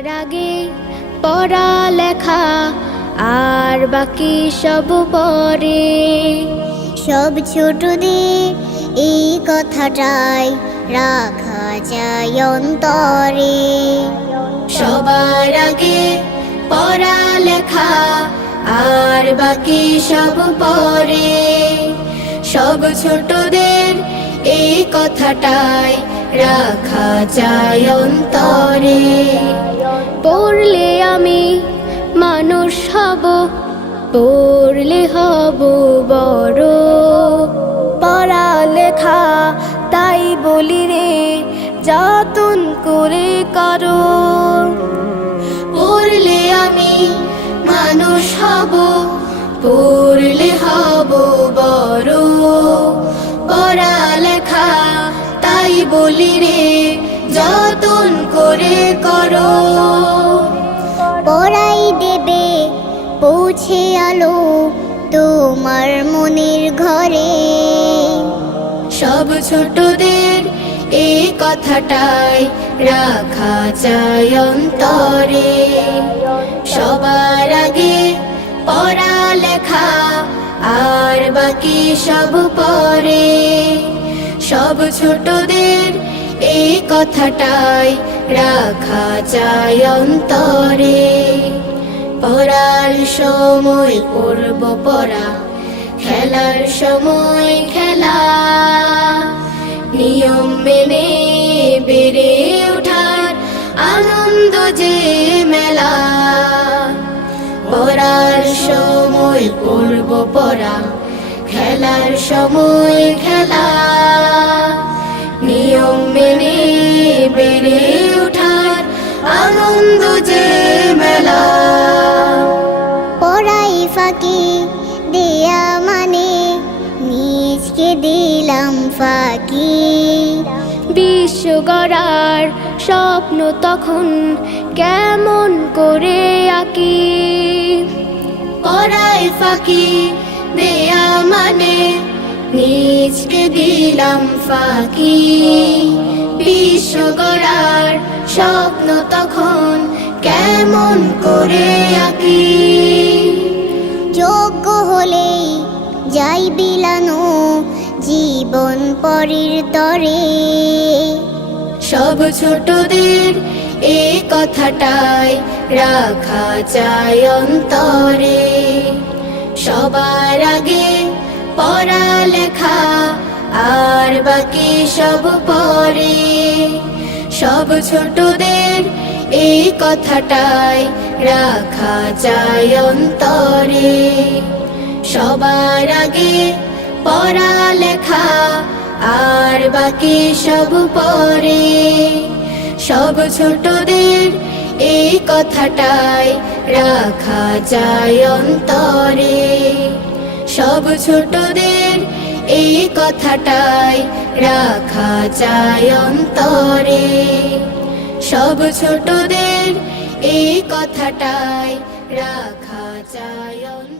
সবার আগে পড়ালেখা আর বাকি সব পরে। সব ছোটদের এই কথাটাই রাখা যায় অন্তরে। সবার আগে পড়ালেখা আর বাকি সব পরে। সব ছোটদের এই কথাটাই রাখা যায় অন্তরে। পড়লে আমি মানুষ হব, পড়লে হব বড়। পড়ালেখা তাই বলি রে, যতন করে করো। পড়লে আমি মানুষ হব, পড়লে হব বড়। পড়ালেখা তাই বলি রে, যতন করে করো। পড়াই দেবে পৌঁছে আলো তোমার মনের ঘরে। সব ছোটদের এই কথাটাই রাখা যায় অন্তরে। সবার আগে পড়ালেখা আর বাকি সব পরে। সব ছোটদের এই কথাটাই রাখা যায় অন্তরে। পড়ার সময় পড়ব পড়া, খেলার সময় খেলা। নিয়ম মেনে বেড়ে ওঠার আনন্দ যে মেলা। পড়ার সময় পড়ব পড়া, খেলার সময় খেলা। নিয়ম মেনে বেড়ে ওঠার আনন্দ যে মেলা। পড়াই ফাঁকি দেয়া মানে নিজকে দিলাম ফাঁকি। বিশ্ব গড়ার স্বপ্ন তখন কেমন করে আঁকি। পড়াই ফাঁকি দেয়া মানে নিজকে দিলাম ফাঁকি। বিশ্ব গড়ার স্বপ্ন তখন কেমন করে আঁকি। যোগ্য হলেই যাই বিলানো জীবন পরের তরে। সব ছোটদের এই কথাটাই রাখা যায় অন্তরে। সবার আগে পড়ালেখা আর বাকি সব পরে। সব ছোটদের এই কথাটাই রাখা যায় অন্তরে। সবার আগে পড়ালেখা আর বাকি সব পরে। সব ছোটদের এই কথাটাই রাখা যায় অন্তরে। সব ছোটদের এই কথাটাই রাখা যায় অন্তরে। সব ছোটদের এই কথাটাই রাখা যায় অন্তরে।